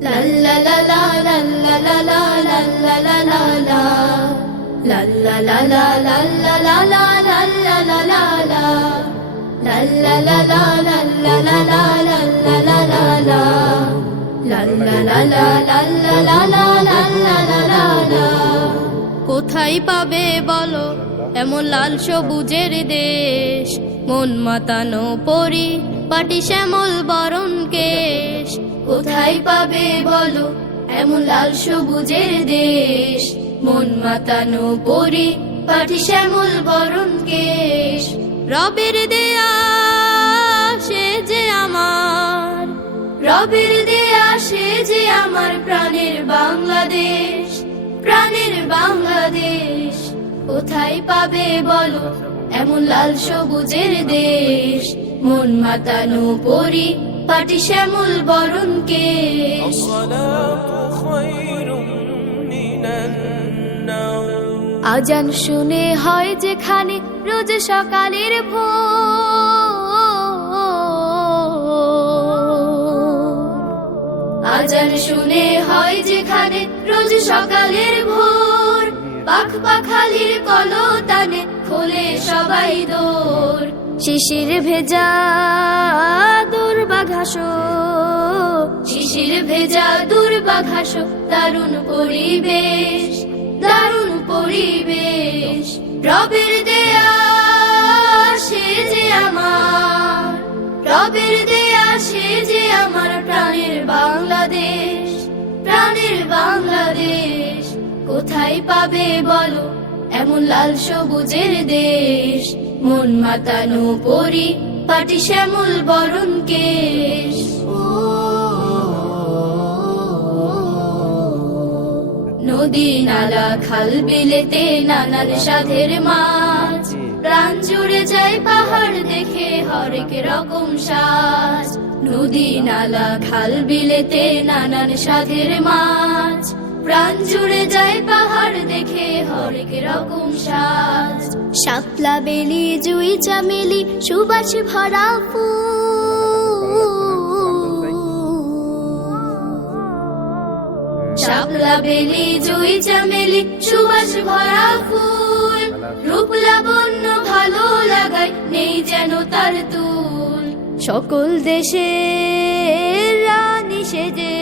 কোথায় পাবে বলো এমন লাল সবুজের দেশ মন মাতানো পরি পাটি শ্যামল বরণ কেশ কোথায় পাবে বলো এমন লাল সবুজের দেশ মন মাতানো পরে পাঠি শ্যামল বরণ কেশ রবের দেয়া যে আমার রবের দেয়া সে যে আমার প্রাণের বাংলাদেশ প্রাণের বাংলাদেশ কোথায় পাবে বলো এমন লাল সবুজের দেশ মন মাতানো পরি পাটি শ্যামল কে আজান শুনে হয় যেখানে রোজ সকালের ভো আজান শুনে হয় যেখানে রোজ সকালের ভোর পাখ পাখালির কলতানে খোলে সবাই দোর শিশির ভেজা দূর বাঘাস শিশির ভেজা দূর বাঘাস দারুণ পরিবেশ দারুণ পরিবেশ রবের দেয়া সে যে আমার রবের দেয়া সে যে আমার প্রাণের বাংলাদেশ প্রাণের বাংলাদেশ কোথায় পাবে বলো এমন লাল সবুজের দেশ মন মাতানো পরি পাটি শ্যামল বরণ কেশ নদী নালা খাল বিলেতে নানান সাধের মাছ প্রাণ জুড়ে যায় পাহাড় দেখে হরেক রকম সাজ নদী নালা খাল বিলেতে নানান সাধের মাছ প্রাণ জুড়ে যায় পাহাড় দেখে হরেক রকম সাজ শাপলা বেলি জুই চামেলি সুবাস ভরা শাপলা বেলি জুই চামেলি সুবাস ভরা ফুল রূপ লাবণ্য ভালো লাগায় নেই যেন তার তুল সকল দেশে রানী সেজে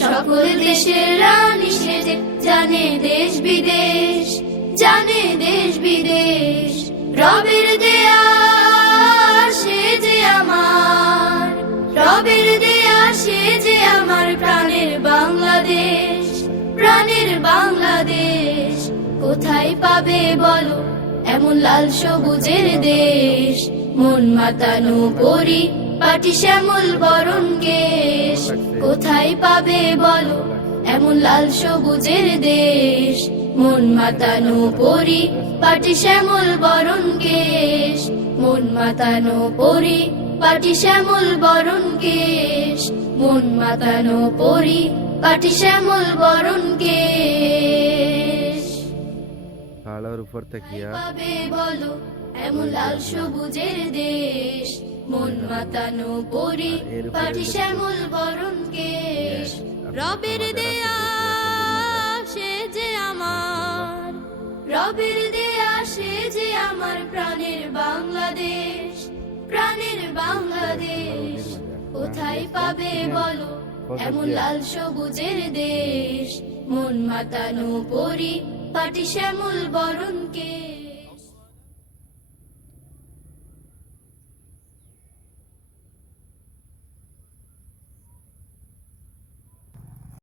সকল দেশের রানী সেজে জানে দেশ বিদেশ জানে দেশ বিদেশ রবের দেয়া সে যে আমার রবের দেয়া সে যে আমার প্রাণের বাংলাদেশ প্রাণের বাংলাদেশ কোথায় পাবে বলো এমন লাল সবুজের দেশ মন মাতানো পরি পাটি শ্যামল বরণ কেশ কোথায় পাবে বলো এমন লাল সবুজের দেশ মন মাতানো পরি পাটি শ্যামল বরণ কেশ মন মাতানো পরি পাটি শ্যামল বরণ কেশ মন মাতানো পরি পাটি শ্যামল বরণ কেশ পাহাড়ের উপর তাকিয়া পাবে বলো এমন লাল সবুজের দেশ মন মাতানো পরি পাঠি শ্যামল বরণ কেশ রবের দেয়া সে যে আমার রবের দেয়া সে যে আমার প্রাণের বাংলাদেশ প্রাণের বাংলাদেশ কোথায় পাবে বলো এমন লাল সবুজের দেশ মন মাতানো পরি পাটি শ্যামল বরণকে